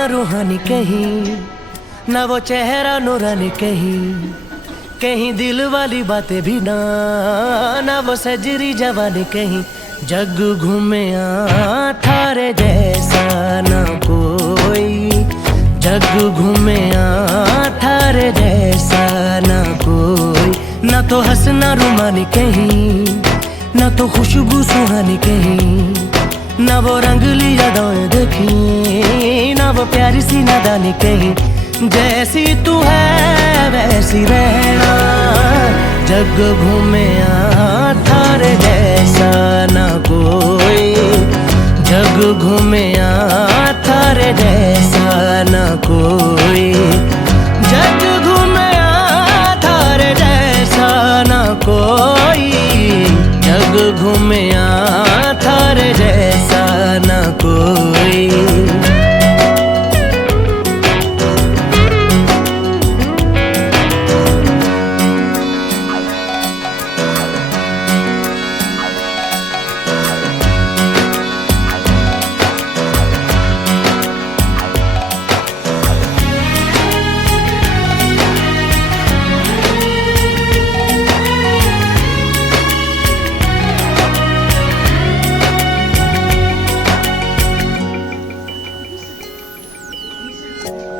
वादियां रूहानी कहीं, ना वो चेहरा नूरानी कहीं, कहीं दिल वाली बातें भी ना वो सजरी जवानी कहीं। जग घूमे थारे जैसा ना कोई, जग घूमे थारे जैसा ना कोई। ना तो हंसना रुमानी कहीं, ना तो खुशबू सुहानी कहीं, ना वो रंगली यादें देखी, ना वो प्यारी सी नादानी कहीं। जैसी तू है वैसी रहना, जग घूमे थारे जैसा ना कोई, जग घूमे थारे जैसा ना कोई, जग घूमे थारे जैसा ना कोई, जग घूमे थारे जैसा ना कोई।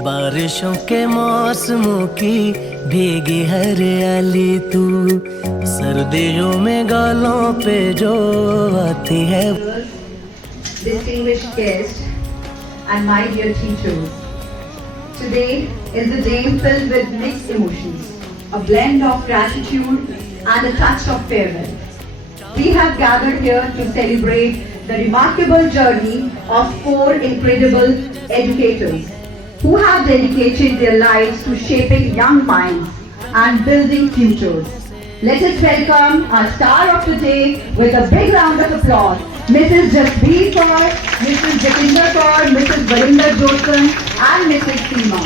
बारिशों के मौसमों की भीगी हरियाली तू, सर्दियों में गालों पे जो आती है। Distinguished guests and my dear teachers, today is a day filled with mixed emotions, a blend of gratitude and a touch of farewell. We have gathered here to celebrate the remarkable journey of 4 incredible educators who have dedicated their lives to shaping young minds and building futures. Let us welcome our star of the day with a big round of applause, Mrs. Jaspreet Kaur, Mrs. Jatinder Kaur, Mrs. Varinder Josan and Mrs. Seema.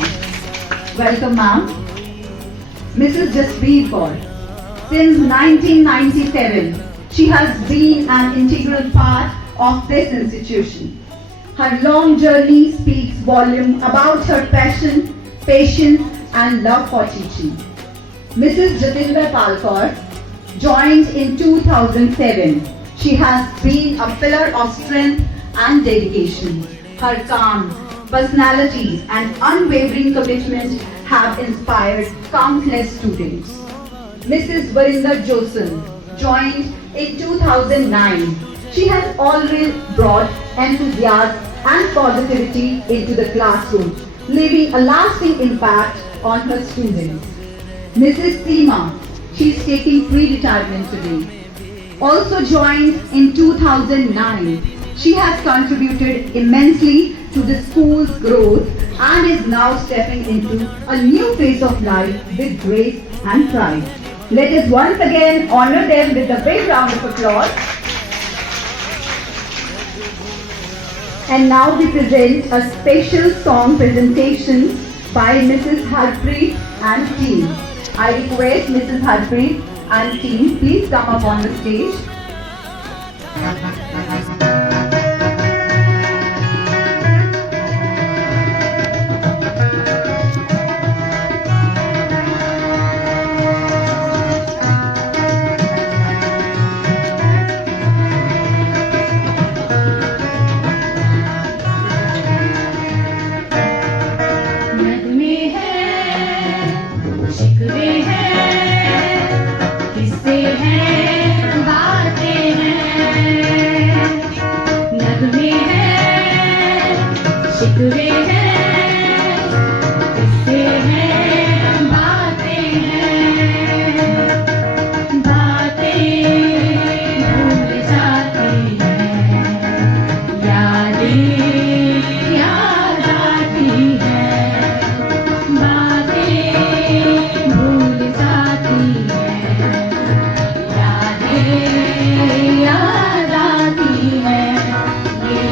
Welcome, ma'am. Mrs. Jaspreet Kaur. Since 1997, she has been an integral part of this institution. Her long journey speaks volume about her passion, patience and love for teaching. Mrs. Jatinder Kaur joined in 2007. She has been a pillar of strength and dedication. Her calm personality and unwavering commitment have inspired countless students. Mrs. Varinder Josan joined in 2009. She has always brought enthusiasm and positivity into the classroom, leaving a lasting impact on her students. Mrs. Seema, she is taking pre-retirement today, also joined in 2009. She has contributed immensely to the school's growth and is now stepping into a new phase of life with grace and pride. Let us once again honor them with a big round of applause. And now we present a special song presentation by Mrs. Harpreet and team. I request Mrs. Harpreet and team, please come up on the stage.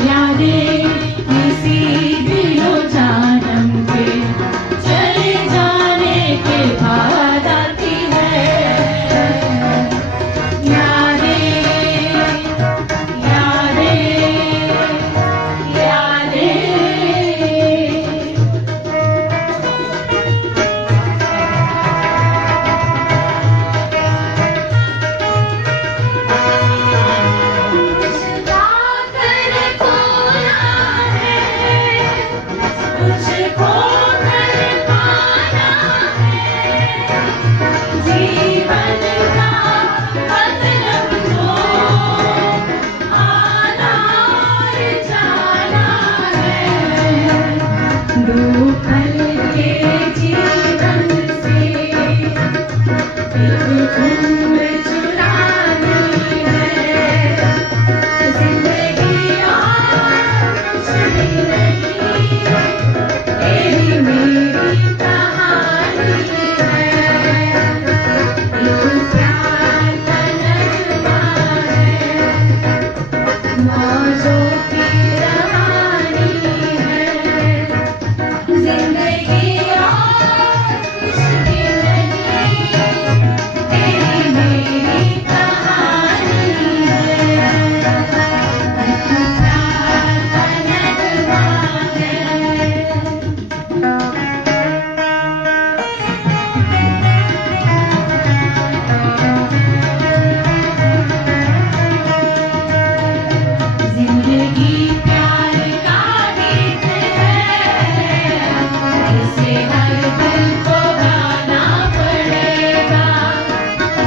यादें किसी भी मौजों की कहानी है जिंदगी और कुछ भी नहीं तेरी मेरी कहानी है प्यार का नगमा है जिंदगी प्यार का गीत है इसे हर दिल को गाना पड़ेगा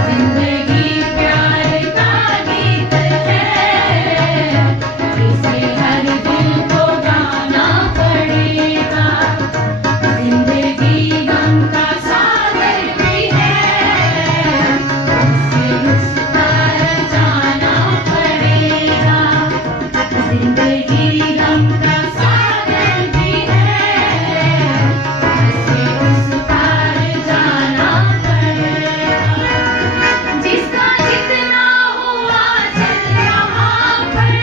जिंदगी प्यार का गीत है इसे हर दिल को गाना पड़ेगा जिंदगी गम का सागर भी है उसे उस पार जाना पड़ेगा जिंदगी गम का सागर भी है उसे उस पार जाना पड़ेगा जिसका जितना हुआ चल यहाँ पर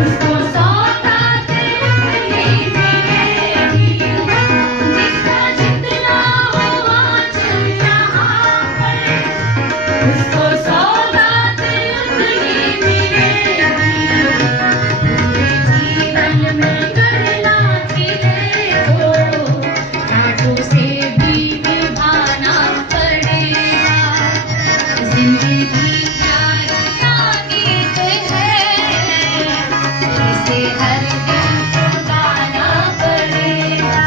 उसको सौगात उतनी मिलेगी जिसका जितना हुआ चल यहाँ पर उसको सौगात उतनी मिलेगी जीवन में करना किले को रातों से भी निभाना पड़ेगा जिंदगी प्यार का गीत है इसे हर दिल को गाना पड़ेगा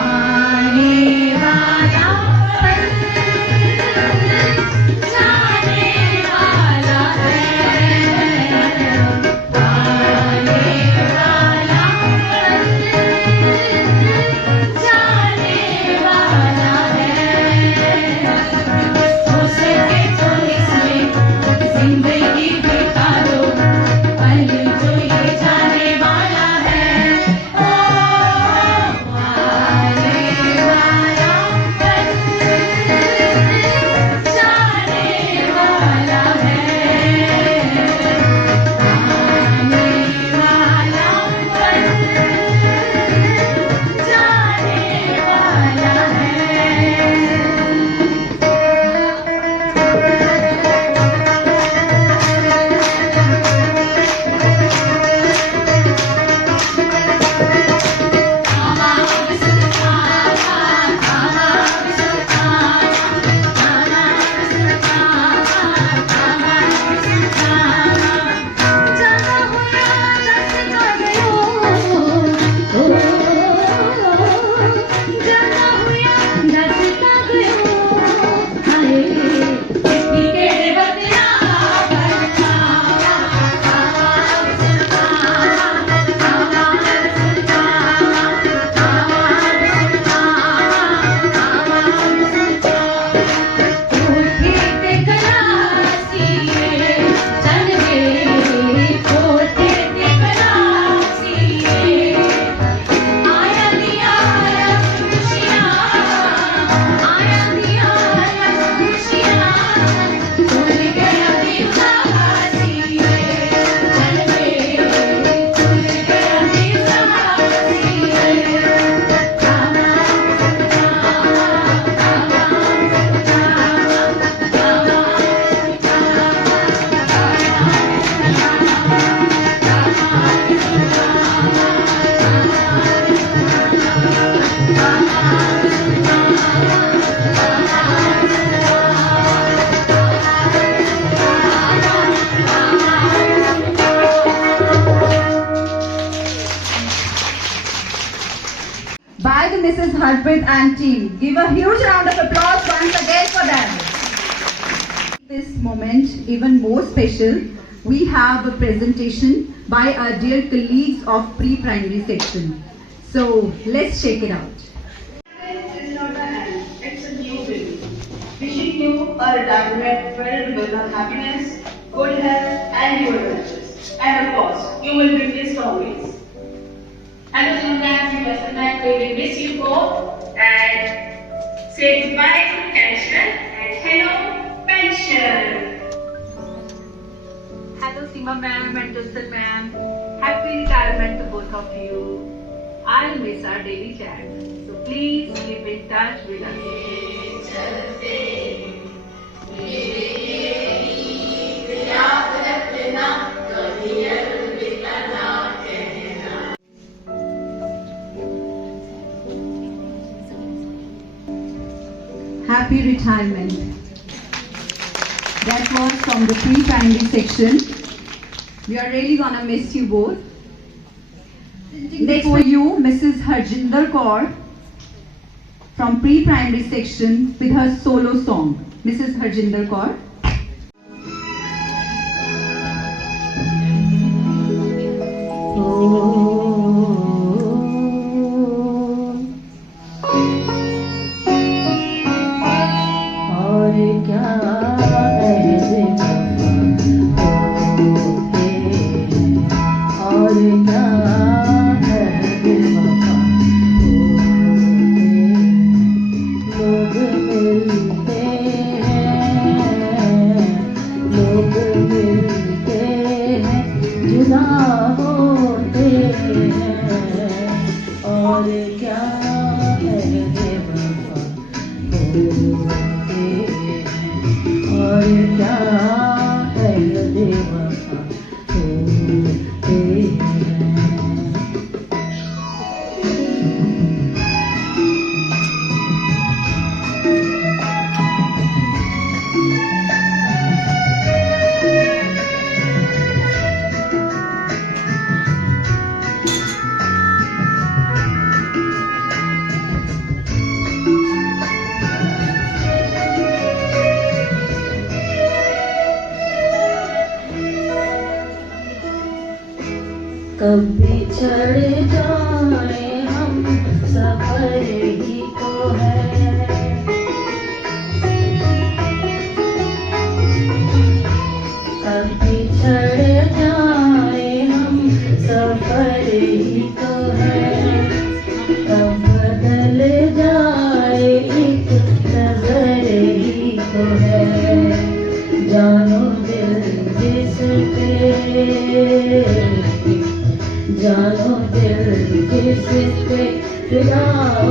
आने वाला पल जाने वाला है आने वाला पल जाने वाला है हो सके तो इसमें जिंदगी बिता दो पल जो ये जाने वाला है ओ आने वाला पल जाने वाला है आने वाला पल जाने वाला है By the Mrs. Harpreet and team. Give a huge round of applause once again for them. This moment even more special, we have a presentation by our dear colleagues of pre-primary section. So let's check it out. It's not the end, it's a new beginning. Wishing you a retirement filled with happiness, good health, and your wishes. And of course, you will be missed always. And as long as you miss you both and say goodbye to pension and hello pension. Hello Seema ma'am and Dustan ma'am. Happy retirement to both of you. I'll miss our daily chat. So please keep in touch with us. Happy retirement. That was from the pre-primary section. We are really gonna miss you both. Next for you, Mrs. Harjinder Kaur from pre-primary section with her solo song. Mrs. Harjinder Kaur. और क्या ऐसे और क्या ऐसे लोग मिलते हैं जुदा होते हैं और क्या ऐसे और क्या है बेवफा होते हैं। कब बिछड़ जाए हम सफर ही तो है कब बिछड़ जाए हम सफर ही तो है कब बदल जाए एक नजर ही तो है जानो दिल जिस पे जानो दिल जिस पे फिदा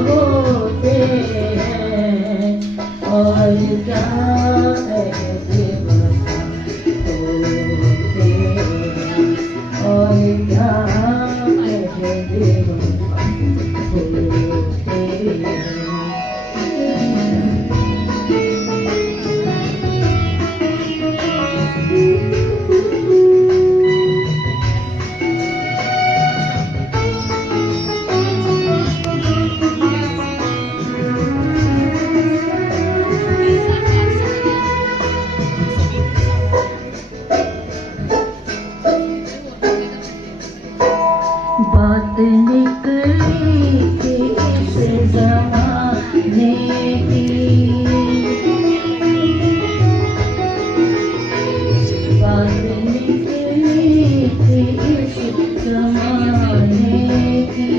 होते हैं और क्या है बेवफा होते हैं और क्या है बेवफा होते हैं। बात निकली थी इस ज़माने की बात निकली थी इस ज़माने की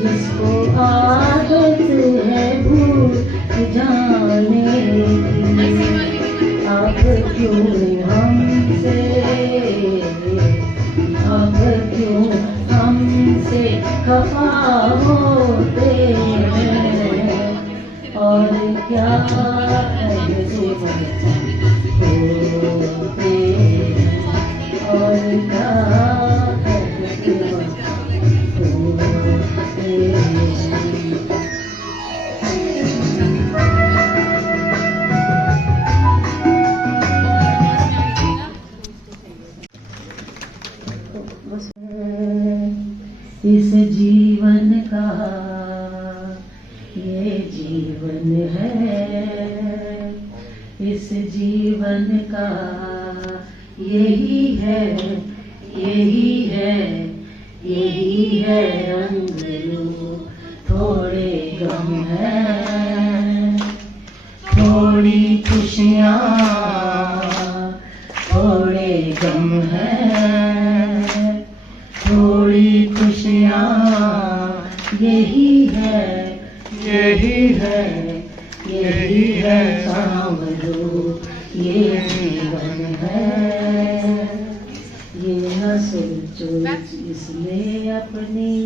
जिसको आदत है भूल जाने की अब क्यों हमसे अब क्यों हमसे खफा होते हैं और क्या ऐसे होते हैं और क्या ऐसे होते हैं। इस जीवन का ये जीवन है इस जीवन का यही है यही है यही है रंग रूप थोड़े गम है थोड़ी खुशियाँ थोड़े गम है थोड़े थोड़ी खुशियाँ यही है, यही है, यही है सांवरो, ये जीवन है। ये न सोचो इसमें अपनी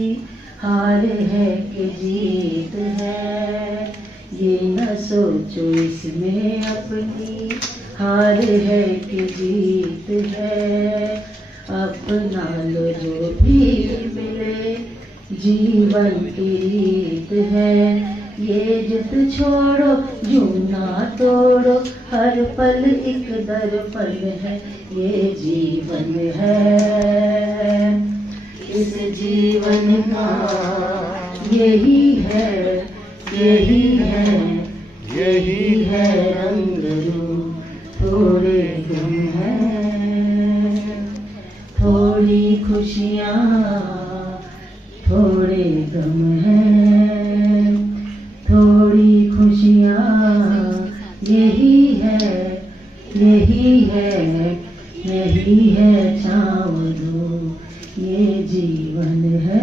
हार है कि जीत है, ये न सोचो इसमें अपनी हार है कि जीत है। अपना लो जो भी मिले, जीवन की रीत है। ये जिद छोड़ो, जूना तोड़ो, हर पल एक दर्पण है, ये जीवन है। इस जीवन का यही है, यही है, यही है रंग रूप, थोड़े गम हैं, थोड़ी खुशियाँ, थोड़े गम हैं, थोड़ी खुशियाँ यही है, यही है, यही है सांवरो, ये जीवन है।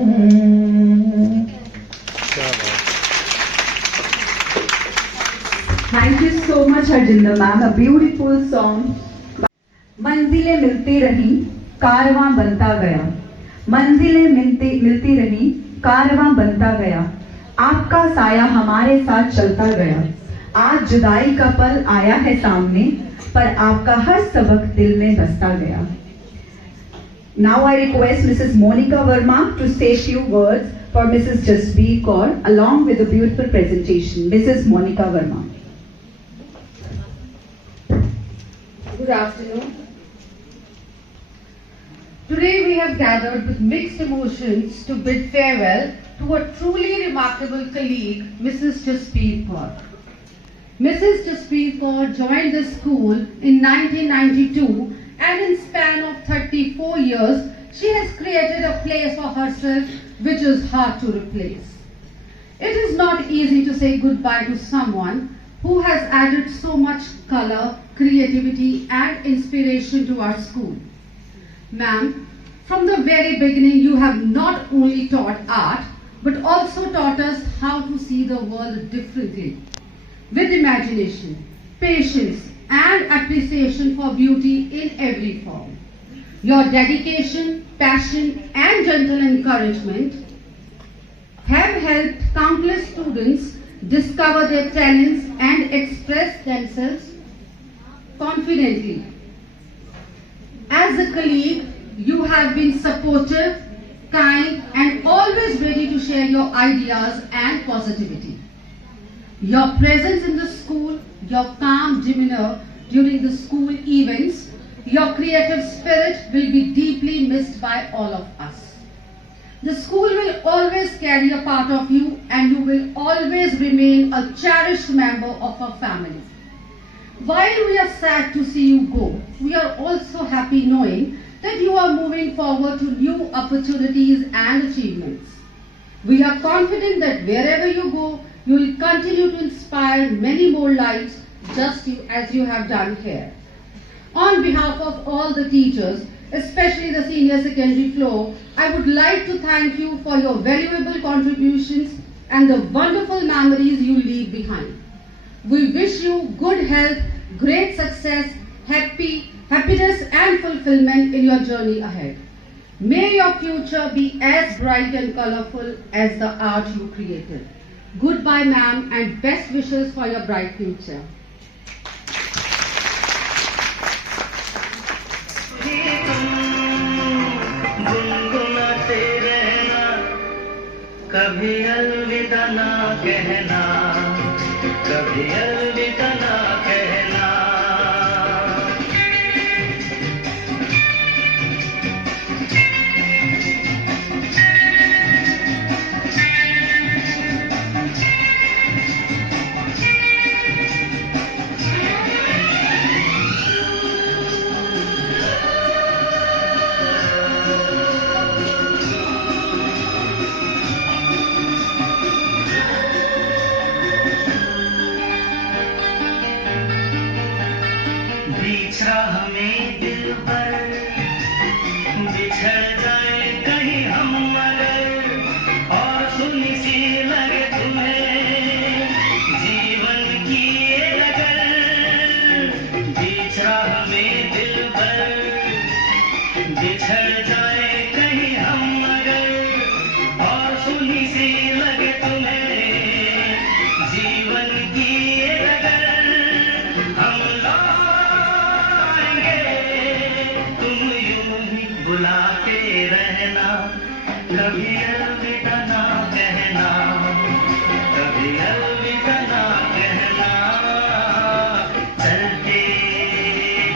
Thank you so much, Harjinder ma'am. A beautiful song. मंजिलें मिलती रही, कारवां बनता गया। मंजिलें मिलती रही, कारवां बनता गया। आपका साया हमारे साथ चलता गया। आज जुदाई का पल आया है सामने, पर आपका हर सबक दिल में बसता गया। Now I request Mrs. Monica Verma to say few words for Mrs. Jasbir Kaur along with a beautiful presentation. Mrs. Monica Verma. Good afternoon. Today we have gathered with mixed emotions to bid farewell to a truly remarkable colleague, Mrs. Jasbir Kaur. Mrs. Jasbir Kaur joined the school in 1992, and in span of 34 years, she has created a place for herself which is hard to replace. It is not easy to say goodbye to someone who has added so much color, creativity and inspiration to our school. Ma'am, from the very beginning you have not only taught art but also taught us how to see the world differently, with imagination, patience and appreciation for beauty in every form. Your dedication, passion and gentle encouragement have helped countless students discover their talents and express themselves confidently. As a colleague, you have been supportive, kind and always ready to share your ideas and positivity. Your presence in the school, your calm demeanor during the school events, your creative spirit will be deeply missed by all of us. The school will always carry a part of you and you will always remain a cherished member of our family. While we are sad to see you go, we are also happy knowing that you are moving forward to new opportunities and achievements. We are confident that wherever you go, you will continue to inspire many more lives just as you have done here. On behalf of all the teachers, especially the senior secondary floor, I would like to thank you for your valuable contributions and the wonderful memories you leave behind. We wish you good health, great success, happiness and fulfillment in your journey ahead. May your future be as bright and colorful as the art you created. Goodbye, ma'am, and best wishes for your bright future. कभी अलविदा ना कहना, कभी अलविदा ना कहना। कभी अलविदा ना कहना, कभी अलविदा ना कहना। चलते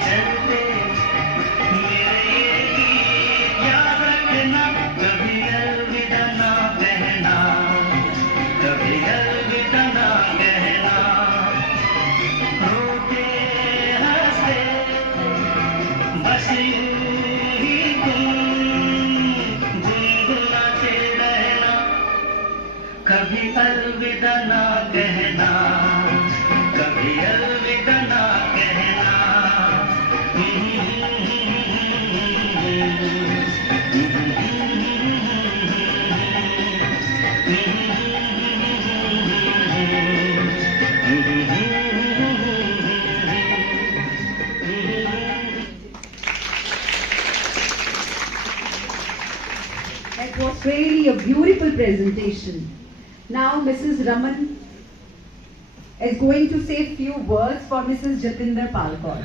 चलते मेरे ये गीत याद रखना, कभी अलविदा ना कहना, कभी अलविदा ना कहना। रोते हंसते बस यूं ही तुम गुनगुनाते रहना, कभी अलविदा ना कहना, कभी अलविदा ना कहना। That was really a beautiful presentation. Now Mrs. Raman is going to say a few words for Mrs. Jatinder Palkar.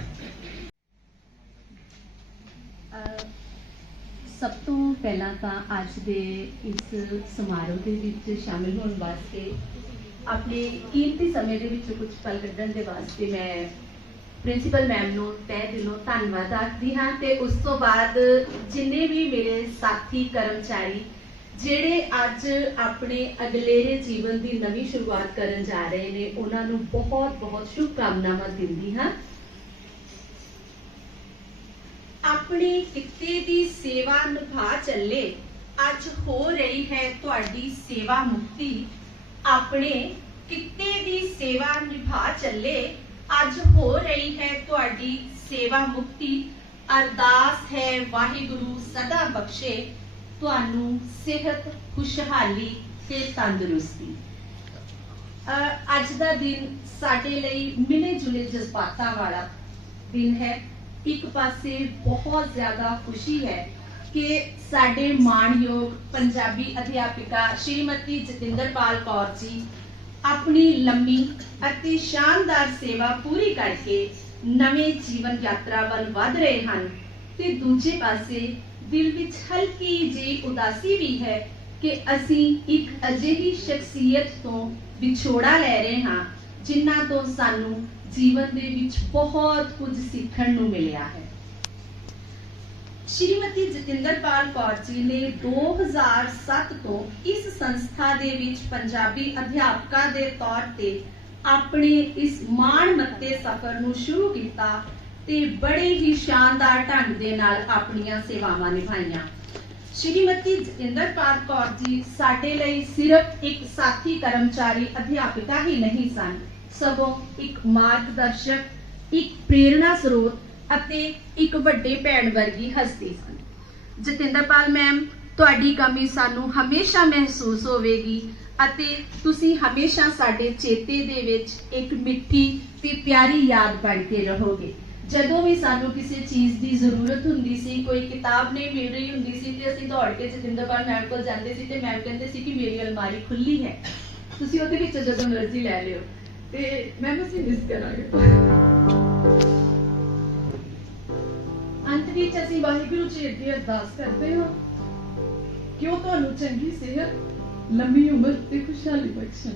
ਸਭ ਤੋਂ ਪਹਿਲਾਂ ਤਾਂ ਅੱਜ ਦੇ ਇਸ ਸਮਾਰੋਹ ਦੇ ਵਿੱਚ ਸ਼ਾਮਿਲ ਹੋਣ ਵਾਸਤੇ ਆਪਣੇ ਕੀਮਤੀ ਸਮੇਂ ਦੇ ਵਿੱਚੋਂ ਕੁਝ ਪਲ ਕੱਢਣ ਦੇ ਵਾਸਤੇ ਮੈਂ ਪ੍ਰਿੰਸੀਪਲ ਮੈਮ ਨੂੰ ਤਹਿ ਦਿਲੋਂ ਧੰਨਵਾਦ ਆਖਦੀ ਹਾਂ ਤੇ ਉਸ ਤੋਂ ਬਾਅਦ ਜਿੰਨੇ ਵੀ ਮੇਰੇ ਸਾਥੀ ਕਰਮਚਾਰੀ ਜਿਹੜੇ ਅੱਜ ਆਪਣੇ ਅਗਲੇਰੇ ਜੀਵਨ ਦੀ ਨਵੀਂ ਸ਼ੁਰੂਆਤ ਕਰਨ ਜਾ ਰਹੇ ਨੇ ਉਹਨਾਂ ਨੂੰ ਬਹੁਤ ਸ਼ੁਭਕਾਮਨਾਵਾਂ ਦਿੰਦੀ ਹਾਂ। अपनी कित्ते दी सेवा निभा चले अज हो रही है तुहाडी सेवा मुक्ति। अपने कित्ते दी सेवा निभा चले अज हो रही है तुहाडी सेवा मुक्ति। अरदास है वाहिगुरु सदा बख्शे तुहानू सेहत खुशहाली ते तंदुरुस्ती। अज दा दिन साडे लई मिले जुले जज्बातां वाला दिन है। एक पासे बहुत ज्यादा खुशी है कि साडे माणयोग पंजाबी अध्यापिका श्रीमती जतिंदरपाल कौर जी अपनी लंबी अति शानदार सेवा पूरी करके नवे जीवन यात्रा वल वध रहे हैं ते दूजे पासे दिल विच हल्की जी उदासी भी है कि असी एक अजिही शख्सियत तो विछोड़ा ले रहे हैं जिन्हां तो सानू जीवन दे विच बहुत कुछ सीखण नू मिलिया है। श्रीमती जतिंदरपाल कौर जी ने 2007 तो इस संस्था दे विच पंजाबी अध्यापका दे तौर ते अपने इस मान मत्ते सफर नू शुरू कीता ते बड़े ही शानदार ढंग दे नाल अपनियां सेवावां निभाईयां। श्रीमती जतिंदरपाल कौर जी साडे लई सिर्फ एक साथी कर्मचारी अध्यापिका ही नहीं सन सगों एक मार्गदर्शक, एक प्रेरणा स्रोत अते एक वड्डे भैण वर्गी हस्ती सन। जतिंदरपाल मैम तुहाडी कमी सानू हमेशा महसूस होवेगी अते तुसी हमेशा साडे चेते दे विच एक मिठी ते प्यारी याद बन के रहोगे। ਜਦੋਂ ਵੀ ਸਾਨੂੰ ਕਿਸੇ ਚੀਜ਼ ਦੀ ਜ਼ਰੂਰਤ ਹੁੰਦੀ ਸੀ ਕੋਈ ਕਿਤਾਬ ਨਹੀਂ ਮਿਲ ਰਹੀ ਹੁੰਦੀ ਸੀ ਤੇ ਅਸੀਂ ਦੌੜ ਕੇ ਜਤਿੰਦਰਪਾਲ ਮੈਮ ਕੋਲ ਜਾਂਦੇ ਸੀ ਤੇ ਮੈਮ ਕਹਿੰਦੇ ਸੀ ਕਿ ਮੇਰੀ ਅਲਮਾਰੀ ਖੁੱਲੀ ਹੈ ਤੁਸੀਂ ਉਹਦੇ ਵਿੱਚ ਜਦੋਂ ਮਰਜ਼ੀ ਲੈ ਲਿਓ ਤੇ ਮੈਮ ਅਸੀਂ ਮਿਸ ਕਰਾਂਗੇ। ਅੰਤ ਵਿੱਚ ਅਸੀਂ ਵਾਹਿਗੁਰੂ ਜੀ ਅੱਗੇ ਅਰਦਾਸ ਕਰਦੇ ਹਾਂ ਕਿ ਉਹ ਤੁਹਾਨੂੰ ਚੰਗੀ ਸਿਹਤ ਲੰਮੀ ਉਮਰ ਤੇ ਖੁਸ਼ਹਾਲੀ ਬਖਸ਼ਣ।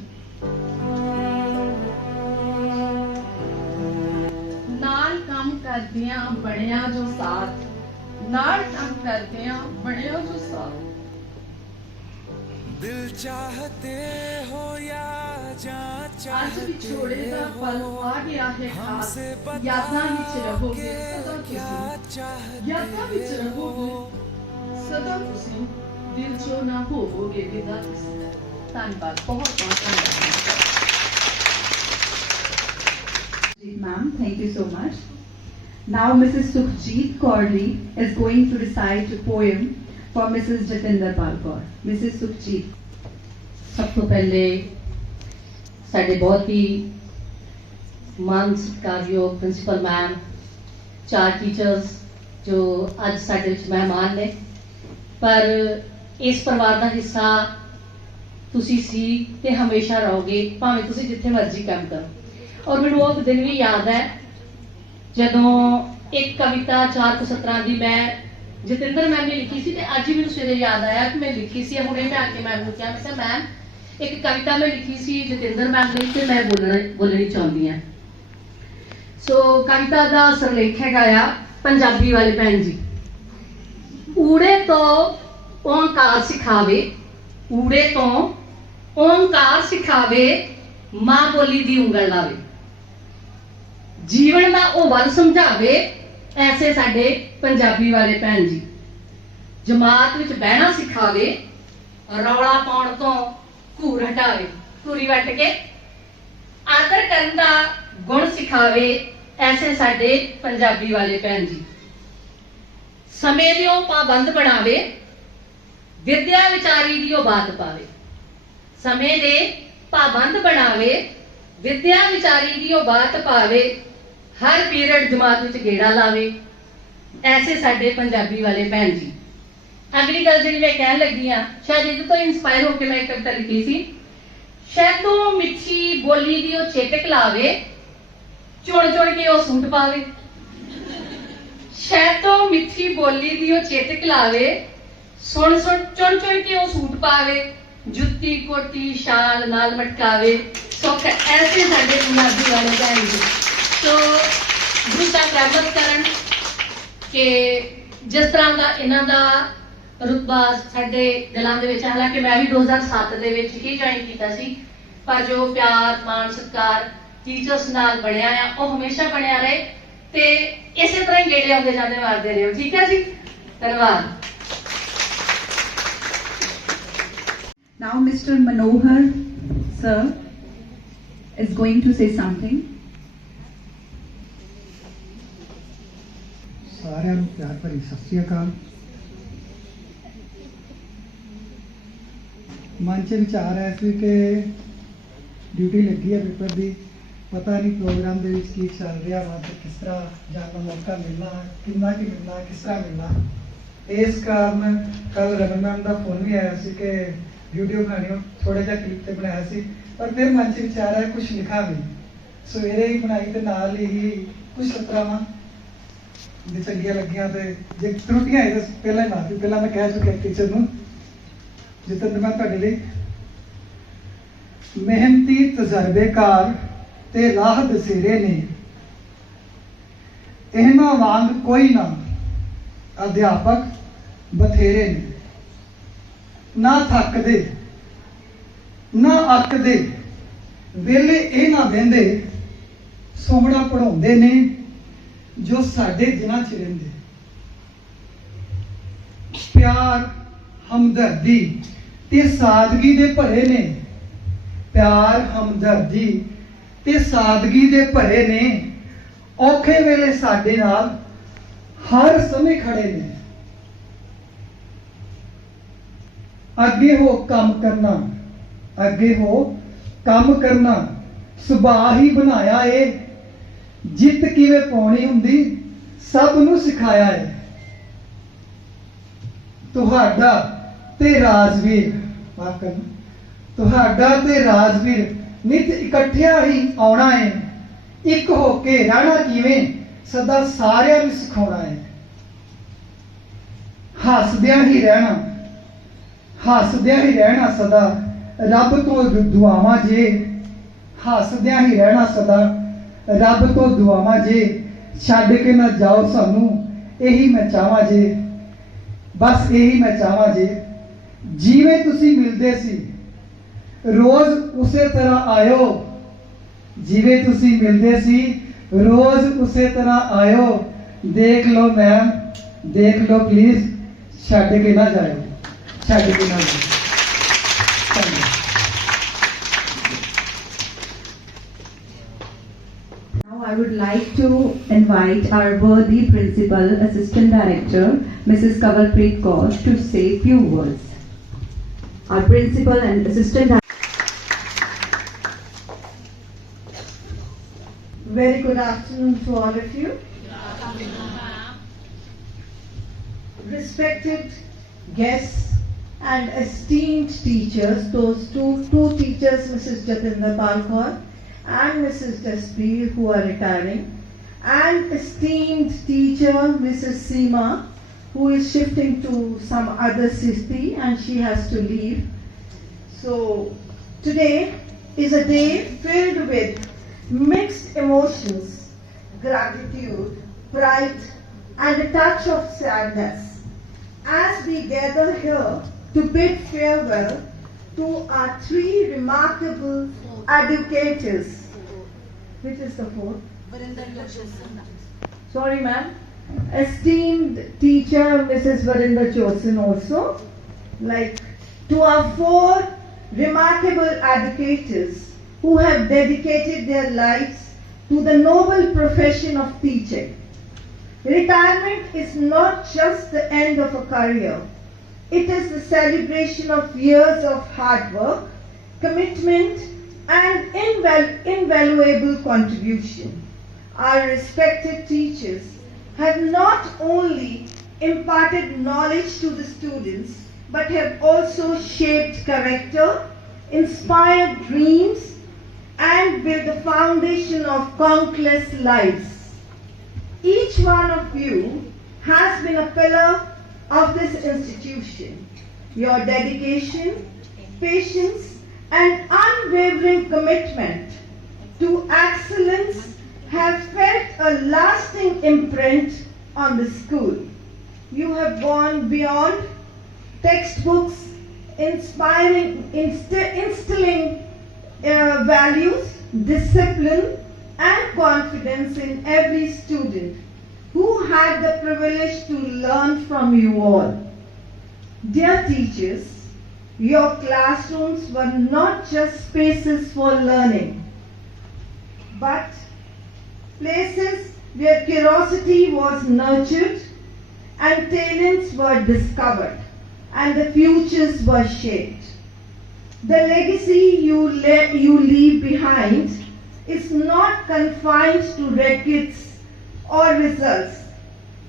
नाल काम करदियां बणिया जो साथ, नाल काम करदियां बणिया जो साथ। दिल चाहते हो या जान आज विछोड़े दा पल आ गया है खास, हमसे यादां विच रहोगे सदा क्या तुसीं, चाहते यादां विच रहोगे सदा तुसीं, दिल चों ना होवोगे विदा तुसीं। धन्नवाद, बहुत बहुत धन्नवाद। Ma'am, thank you so much. Now Mrs. Sukhjeet Kauri is going to recite a poem for Mrs. Jatinder Palkar. Mrs. Sukhjeet. सब तो पहले साडे बहुत ही मान सत्कारयोग प्रिंसिपल मैम, 4 टीचर्स जो अज साडे विच मेहमान ने, पर इस परिवार का हिस्सा तुसी सी ते हमेशा रहोगे भावें तुसी जिथे मर्जी काम करो। और मैनूं वो दिन भी याद है जदों एक कविता 4 सतरां दी मैं ਜਤਿੰਦਰ ਮੈਮ ਨੇ ਲਿਖੀ ਸੀ ਤੇ ਅੱਜ ਹੀ ਮੈਨੂੰ ਸਵੇਰੇ ਯਾਦ ਆਇਆ ਕਿ ਮੈਂ ਲਿਖੀ ਸੀ। ਹੁਣੇ ਮੈਂ ਆ ਕੇ ਮੈਮ ਨੂੰ ਕਿਹਾ, ਮੈਂ ਕਿਹਾ ਮੈਮ ਇੱਕ ਕਵਿਤਾ ਮੈਂ ਲਿਖੀ ਸੀ ਜਤਿੰਦਰ ਮੈਮ ਲਈ ਤੇ ਮੈਂ ਬੋਲਣੀ ਚਾਹੁੰਦੀ ਹਾਂ। ਸੋ ਕਵਿਤਾ ਦਾ ਸਿਰਲੇਖ ਹੈਗਾ ਆ ਪੰਜਾਬੀ ਵਾਲੇ ਭੈਣ ਜੀ। ਊੜੇ ਤੋਂ ਓਂਕਾਰ ਸਿਖਾਵੇ, ਊੜੇ ਤੋਂ ਓਂਕਾਰ ਸਿਖਾਵੇ, ਮਾਂ ਬੋਲੀ ਦੀ ਉਂਗਲ ਲਾਵੇ, ਜੀਵਨ ਦਾ ਉਹ ਵੱਲ ਸਮਝਾਵੇ, ਐਸੇ ਸਾਡੇ ਪੰਜਾਬੀ ਵਾਲੇ ਭੈਣ ਜੀ। ਜਮਾਤ ਵਿੱਚ ਬਹਿਣਾ ਸਿਖਾਵੇ, ਰੌਲਾ ਪਾਉਣ ਤੋਂ ਘੂਰ ਹਟਾਵੇ, ਘੂਰੀ ਵੱਟ ਕੇ ਆਦਰ ਕਰਨ ਦਾ ਗੁਣ ਸਿਖਾਵੇ, ਐਸੇ ਸਾਡੇ ਪੰਜਾਬੀ ਵਾਲੇ ਭੈਣ ਜੀ। ਸਮੇਂ ਦੀ ਉਹ ਪਾਬੰਦ ਬਣਾਵੇ, ਵਿਦਿਆ ਵਿਚਾਰੀ ਦੀ ਉਹ ਬਾਤ ਪਾਵੇ, ਸਮੇਂ ਦੇ ਪਾਬੰਦ ਬਣਾਵੇ, ਵਿਦਿਆ ਵਿਚਾਰੀ ਦੀ ਉਹ ਬਾਤ ਪਾਵੇ, ਹਰ ਪੀਰੀਅਡ ਜਮਾਤ ਵਿੱਚ ਗੇੜਾ ਲਾਵੇ, ਐਸੇ ਸਾਡੇ ਪੰਜਾਬੀ ਵਾਲੇ ਭੈਣ ਜੀ। ਅਗਲੀ ਗੱਲ ਜਿਹੜੀ ਮੈਂ ਕਹਿਣ ਲੱਗੀ ਆ, ਸ਼ਾਇਦ ਇਹਦੇ ਤੋਂ ਇੰਸਪਾਇਰ ਹੋ ਕੇ ਮੈਂ ਇੱਕ ਕਵਿਤਾ ਲਿਖੀ ਸੀ। ਸ਼ਹਿਦੋਂ ਮਿੱਠੀ ਬੋਲੀ ਦੀ ਉਹ ਚੇਟਕ ਲਾਵੇ, ਚੁਣ ਚੁਣ ਕੇ ਉਹ ਸੂਟ ਪਾਵੇ, ਸ਼ਹਿਦੋਂ ਮਿੱਠੀ ਬੋਲੀ ਦੀ ਉਹ ਚੇਟਕ ਲਾਵੇ, ਸੁਣ ਸੁਣ ਚੁਣ ਚੁਣ ਕੇ ਉਹ ਸੂਟ ਪਾਵੇ, ਜੁੱਤੀ ਕੋਟੀ ਸ਼ਾਲ ਨਾਲ ਮਟਕਾਵੇ, ਸੁੱਖ ਐਸੇ ਸਾਡੇ ਪੰਜਾਬੀ ਵਾਲੇ ਭੈਣ ਜੀ। ਸੋ ਗੁਰੂ ਸਾਹਿਬ ਰਹਿਮਤ ਕਰਨ ਕਿ ਜਿਸ ਤਰ੍ਹਾਂ ਦਾ ਇਹਨਾਂ ਦਾ ਰੁਤਬਾ ਸਾਡੇ ਦਿਲਾਂ ਦੇ ਵਿੱਚ, ਹਾਲਾਂਕਿ ਮੈਂ ਵੀ 2007 ਦੇ ਵਿੱਚ ਹੀ ਜੁਆਇਨ ਕੀਤਾ ਸੀ, ਪਰ ਜੋ ਪਿਆਰ ਮਾਣ ਸਤਿਕਾਰ ਟੀਚਰਸ ਨਾਲ ਬਣਿਆ ਆ ਉਹ ਹਮੇਸ਼ਾ ਬਣਿਆ ਰਹੇ ਤੇ ਇਸੇ ਤਰ੍ਹਾਂ ਹੀ ਗੇੜੇ ਆਉਂਦੇ ਜਾਂਦੇ ਮਾਰਦੇ ਰਹੋ। ਠੀਕ ਹੈ ਜੀ, ਧੰਨਵਾਦ। Now Mr. Manohar sir is going to say something. ਸਾਰਿਆਂ ਨੂੰ ਪਿਆਰ ਭਰੀ ਸਤਿ ਸ਼੍ਰੀ ਅਕਾਲ। ਮਨ 'ਚ ਵਿਚਾਰ ਹੈ ਸੀ ਕਿ ਡਿਊਟੀ ਲੱਗੀ ਹੈ ਪੇਪਰ ਦੀ, ਪਤਾ ਨਹੀਂ ਪ੍ਰੋਗਰਾਮ ਦੇ ਵਿੱਚ ਕੀ ਚੱਲ ਰਿਹਾ ਵਾ ਤੇ ਕਿਸ ਤਰ੍ਹਾਂ ਜਾਣ ਦਾ ਮੌਕਾ ਮਿਲਣਾ, ਕਿੰਨਾ ਕੀ ਮਿਲਣਾ, ਕਿਸ ਤਰ੍ਹਾਂ ਮਿਲਣਾ। ਇਸ ਕਾਰਨ ਕੱਲ ਰਮਨ ਮੈਮ ਦਾ ਫੋਨ ਵੀ ਆਇਆ ਸੀ ਕਿ ਵੀਡੀਓ ਬਣਾਉਣੀ, ਥੋੜਾ ਜਿਹਾ ਕਲਿੱਪ ਤੇ ਬਣਾਇਆ ਸੀ, ਪਰ ਫਿਰ ਮਨ 'ਚ ਵਿਚਾਰ ਹੈ ਕੁਝ ਲਿਖਾ ਵੀ, ਸਵੇਰੇ ਹੀ ਬਣਾਈ ਤੇ ਨਾਲ ਹੀ ਕੁਝ ਸਤਰਾਵਾਂ ਜੇ ਚੰਗੀਆਂ ਲੱਗੀਆਂ ਤੇ ਜੇ ਤਰੁੱਟੀਆਂ ਹੈ ਤਾਂ ਪਹਿਲਾਂ ਹੀ ਮਾਫੀ। ਪਹਿਲਾਂ ਮੈਂ ਕਹਿ ਚੁੱਕਿਆ ਟੀਚਰ ਨੂੰ, ਜਿੱਤਨ ਮੈਂ ਤੁਹਾਡੇ ਲਈ ਮਿਹਨਤੀ ਤਜਰਬੇਕਾਰ ਤੇ ਰਾਹ ਦਸੇਰੇ ਨੇ, ਇਹਨਾਂ ਵਾਂਗ ਕੋਈ ਨਾ ਅਧਿਆਪਕ ਬਥੇਰੇ ਨੇ, ਨਾ ਥੱਕਦੇ ਨਾ ਅੱਕਦੇ, ਵੇਲੇ ਇਹ ਨਾ ਬਹਿੰਦੇ, ਸੋਹਣਾ ਪੜਾਉਂਦੇ ਨੇ ਜੋ ਸਾਡੇ ਦਿਨਾਂ 'ਚ ਰਹਿੰਦੇ। ਪਿਆਰ ਹਮਦਰਦੀ ਤੇ ਸਾਦਗੀ ਦੇ ਭਰੇ ਨੇ, ਪਿਆਰ ਹਮਦਰਦੀ ਤੇ ਸਾਦਗੀ ਦੇ ਭਰੇ ਨੇ, ਔਖੇ ਵੇਲੇ ਸਾਡੇ ਨਾਲ ਹਰ ਸਮੇਂ ਖੜੇ ਨੇ। ਅੱਗੇ ਹੋ ਕੰਮ ਕਰਨਾ, ਅੱਗੇ ਹੋ ਕੰਮ ਕਰਨਾ, ਸੁਭਾਅ ਹੀ ਬਣਾਇਆ ਏ, ਜਿੱਤ ਕਿਵੇਂ ਪਾਉਣੀ ਹੁੰਦੀ ਸਭ ਨੂੰ ਸਿਖਾਇਆ ਏ। ਤੁਹਾਡਾ ਤੇ ਰਾਜਵੀਰ, ਮਾਫ ਕਰਨਾ, ਤੁਹਾਡਾ ਤੇ ਰਾਜਵੀਰ ਨਿਤ ਇਕੱਠਿਆਂ ਹੀ ਆਉਣਾ ਏ, ਇੱਕ ਹੋ ਕੇ ਰਹਿਣਾ ਕਿਵੇਂ ਸਦਾ ਸਾਰਿਆਂ ਨੂੰ ਸਿਖਾਉਣਾ ਏ। ਹੱਸਦਿਆਂ ਹੀ ਰਹਿਣਾ, ਹੱਸਦਿਆਂ ਹੀ ਰਹਿਣਾ ਸਦਾ, ਰੱਬ ਤੋਂ ਦੁਆਵਾਂ ਜੇ, ਹੱਸਦਿਆਂ ਹੀ ਰਹਿਣਾ ਸਦਾ, ਰੱਬ ਤੋਂ ਦੁਆਵਾਂ ਜੇ, ਛੱਡ ਕੇ ਨਾ ਜਾਓ ਸਾਨੂੰ, ਇਹੀ ਮੈਂ ਚਾਹਾਂ ਜੇ, ਬਸ ਇਹੀ ਮੈਂ ਚਾਹਾਂ ਜੇ। ਜਿਵੇਂ ਤੁਸੀਂ ਮਿਲਦੇ ਸੀ ਰੋਜ਼ ਉਸੇ ਤਰ੍ਹਾਂ ਆਇਓ, ਜਿਵੇਂ ਤੁਸੀਂ ਮਿਲਦੇ ਸੀ ਰੋਜ਼ ਉਸੇ ਤਰ੍ਹਾਂ ਆਇਓ। ਦੇਖ ਲਓ ਮੈਮ, ਦੇਖ ਲਓ ਪਲੀਜ਼, ਛੱਡ ਕੇ ਨਾ ਜਾਇਓ, ਛੱਡ ਕੇ ਨਾ ਜਾਇਓ। Now I would like to invite our worthy principal, assistant director, Mrs. Kavalpreet Kaur, to say few words. Our principal and assistant. Very good afternoon to all of you. Respected guests and esteemed teachers, those two teachers, Mrs. Jatinder Palkar and Mrs. Jaspreet, who are retiring, and esteemed teacher Mrs. Seema, who is shifting to some other city and she has to leave. So today is a day filled with mixed emotions, gratitude, pride, and a touch of sadness as we gather here to bid farewell to our three remarkable educators. Which is the fourth? Sorry, ma'am. Esteemed teacher, Mrs. Varinder Chosin also. Like to our four remarkable educators who have dedicated their lives to the noble profession of teaching. Retirement is not just the end of a career. It is the celebration of years of hard work, commitment, and invaluable contribution. Our respected teachers have not only imparted knowledge to the students, but have also shaped character, inspired dreams, and built the foundation of countless lives. Each one of you has been a pillar of this institution. Your dedication, patience, and unwavering commitment to excellence have felt a lasting imprint on the school. You have gone beyond textbooks, instilling values, discipline, and confidence in every student who had the privilege to learn from you all. Dear teachers, your classrooms were not just spaces for learning, but places where curiosity was nurtured and talents were discovered and the futures were shaped. The legacy you leave behind is not confined to records or results.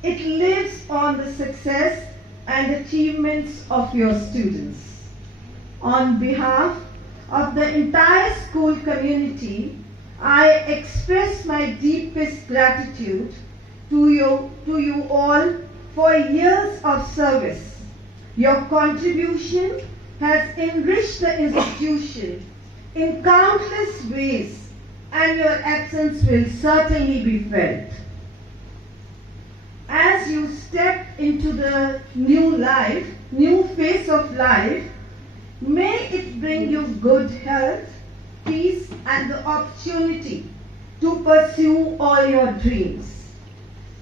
It lives on the success and achievements of your students. On behalf of the entire school community, I express my deepest gratitude to you all for years of service. Your contribution has enriched the institution in countless ways, and your absence will certainly be felt. As you step into the new phase of life, may it bring you good health, peace, and the opportunity to pursue all your dreams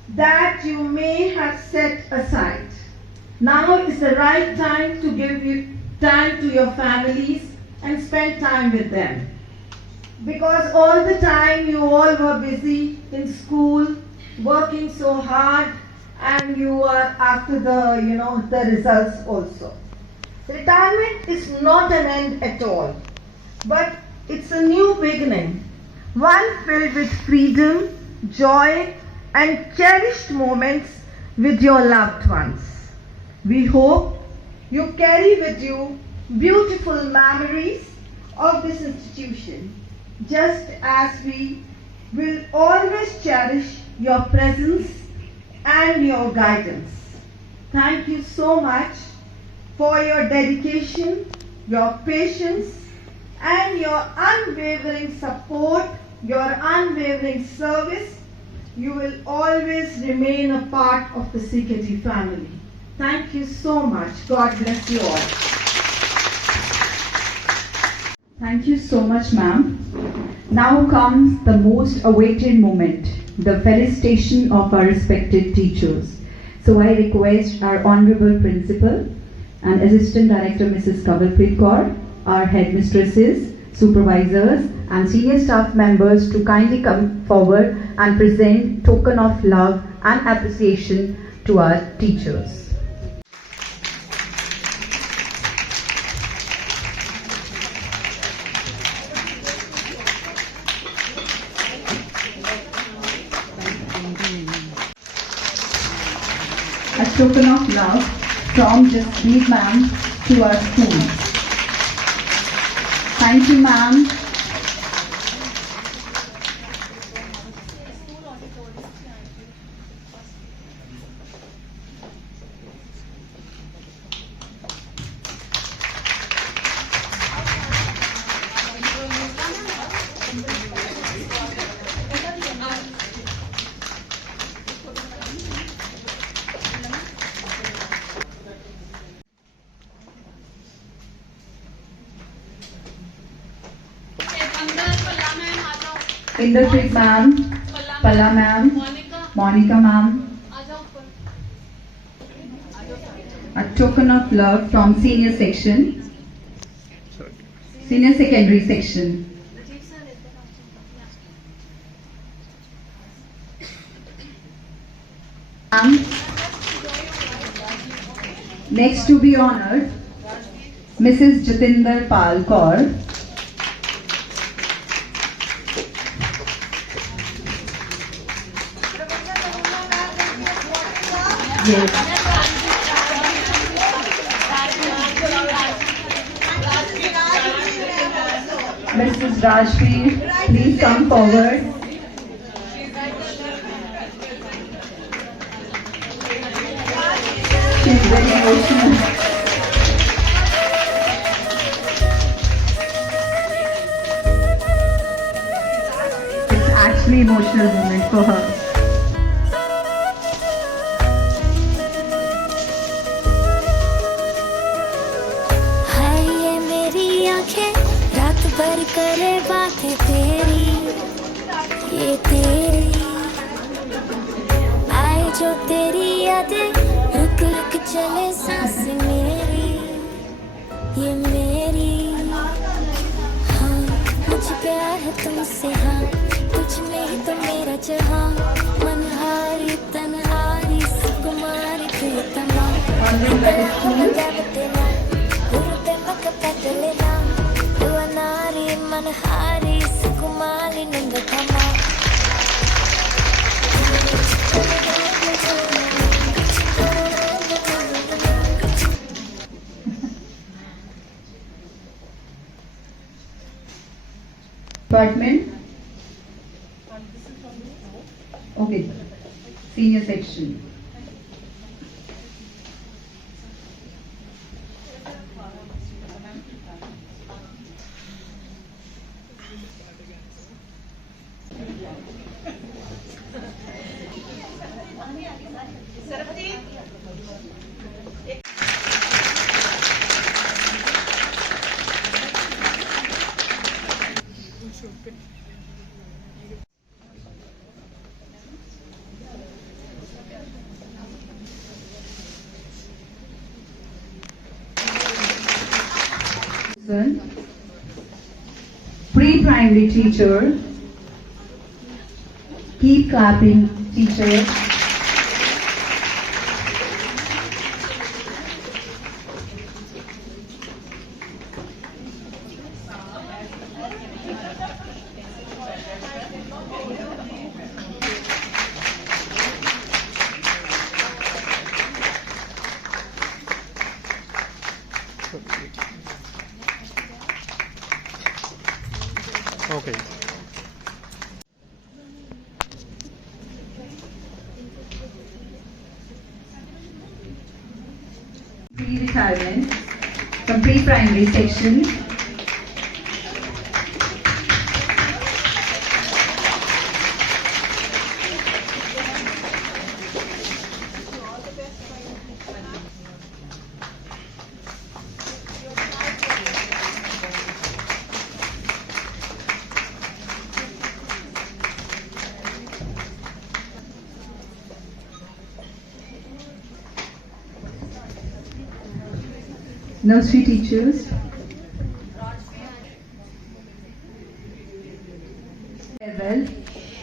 that you may have set aside. Now is the right time to give you time to your families and spend time with them. Because all the time you all were busy in school, working so hard, and you are after the results also. Retirement is not an end at all, but it's a new beginning, one filled with freedom, joy, and cherished moments with your loved ones. We hope you carry with you beautiful memories of this institution, just as we will always cherish your presence and your guidance. Thank you so much for your dedication, your patience, and your unwavering support, your unwavering service. You will always remain a part of the CKT family. Thank you so much. God bless you all. Thank you so much, ma'am. Now comes the most awaited moment, the felicitation of our respected teachers. So I request our Honorable Principal and Assistant Director Mrs. Kavalpreet Kaur, our headmistresses, supervisors, and senior staff members to kindly come forward and present token of love and appreciation to our teachers. A token of love from Jaspreet ma'am to our school. Thank you, ma'am. Inderpreet ma'am, Palla ma'am, Monica ma'am. A token of love from senior section, senior secondary section. Next to be honored, Mrs. Jatinder Pal Kaur. Yes. Mrs. Rajveer, please come forward. She's very emotional. It's actually emotional moment for her. हाय ये मेरी आंखें रात भर करे बातें तेरी, ये तेरी आए जो तेरी यादें रुक रुक चले सांस मेरी, ये मेरी। हाँ मुझ प्यार है तुमसे, हाँ तुझ में ही तो मेरा जहाँ, मनहारी तनहारी सुकुमारी प्रियतमा देवतेना गुरुते मक पटलेना युवनारी मनहारी सुकुमारी नंदकमा। Department? Okay, senior section. Pre-primary teacher, keep clapping, teacher. Okay. Pre-retirement from pre-primary section. Nursery teachers. Farewell.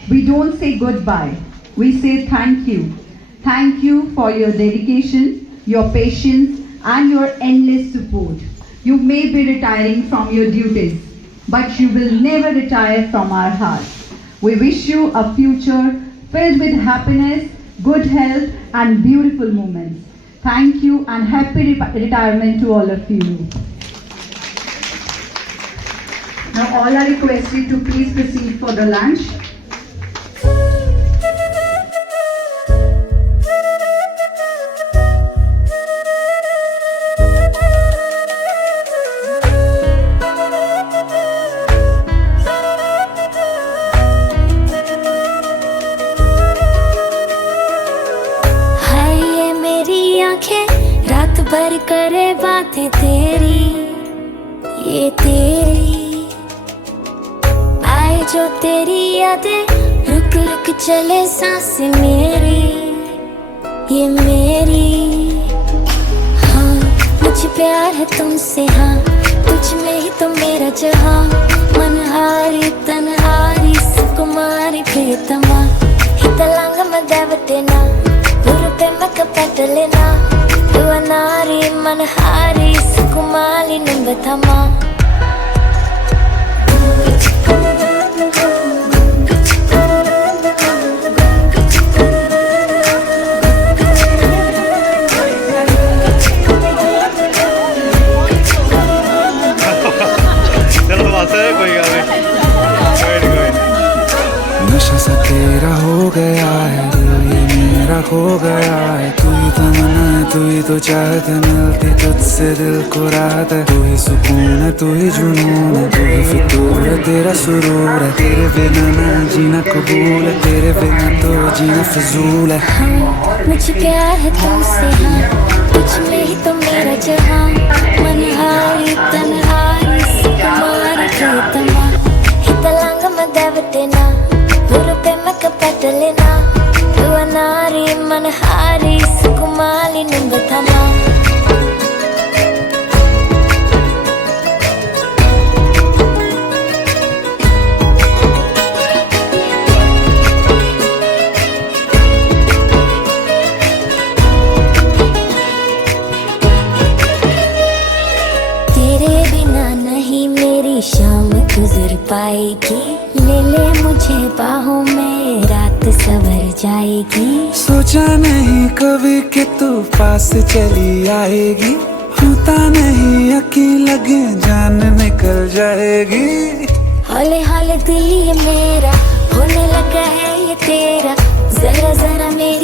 We don't say goodbye. We say thank you. Thank you for your dedication, your patience, and your endless support. You may be retiring from your duties, but you will never retire from our hearts. We wish you a future filled with happiness, good health, and beautiful moments. Thank you and happy retirement to all of you. Now all are requested to please proceed for the lunch. रात भर करे बातें तेरी, ये तेरी आए जो तेरी यादें रुक रुक चले सांस मेरी, ये मेरी। हाँ मुझे प्यार है तुमसे, हाँ तुझ में ही तो मेरा जहाँ। मनहारी तनहारी सुकुमारी प्रियतमा, हितलांग मदेवतेना गुरुपे मकपटलेना। युवनारी मनहारी सुकुमारी निंबथमा। चलो बस कोई गल नहीं। नशा सा तेरा हो गया है, दिल ये मेरा खो गया है। तू ही तमन्ना है, तू ही तो चाहत है, मिलती तुझसे दिल को राहत है। तू ही सुकून है, तू ही जुनून है, तू ही फितूर है, तेरा सुरूर है। तेरे बिना ना जीना कबूल है, तेरे बिना तो जीना फिजूल है। हाँ मुझे प्यार है तुमसे, हाँ तुझ में ही तो मेरा जहाँ। मनहारी तनहारी सुकुमारी प्रियतमा, हितलांग मदेवतेना गुरुपे मकपटलेना। युवनारी मनहारी सुकुमारी निंबथमा। तेरे बिना नहीं मेरी शाम गुजर पाएगी। ले ले मुझे बाहों में, रात सवर जाएगी। सोचा नहीं कभी कि तू पास चली आएगी। होता नहीं यकीन लगे जान निकल जाएगी। हौले हौले दिल ये मेरा होने लगा है ये तेरा। जरा जरा मेरी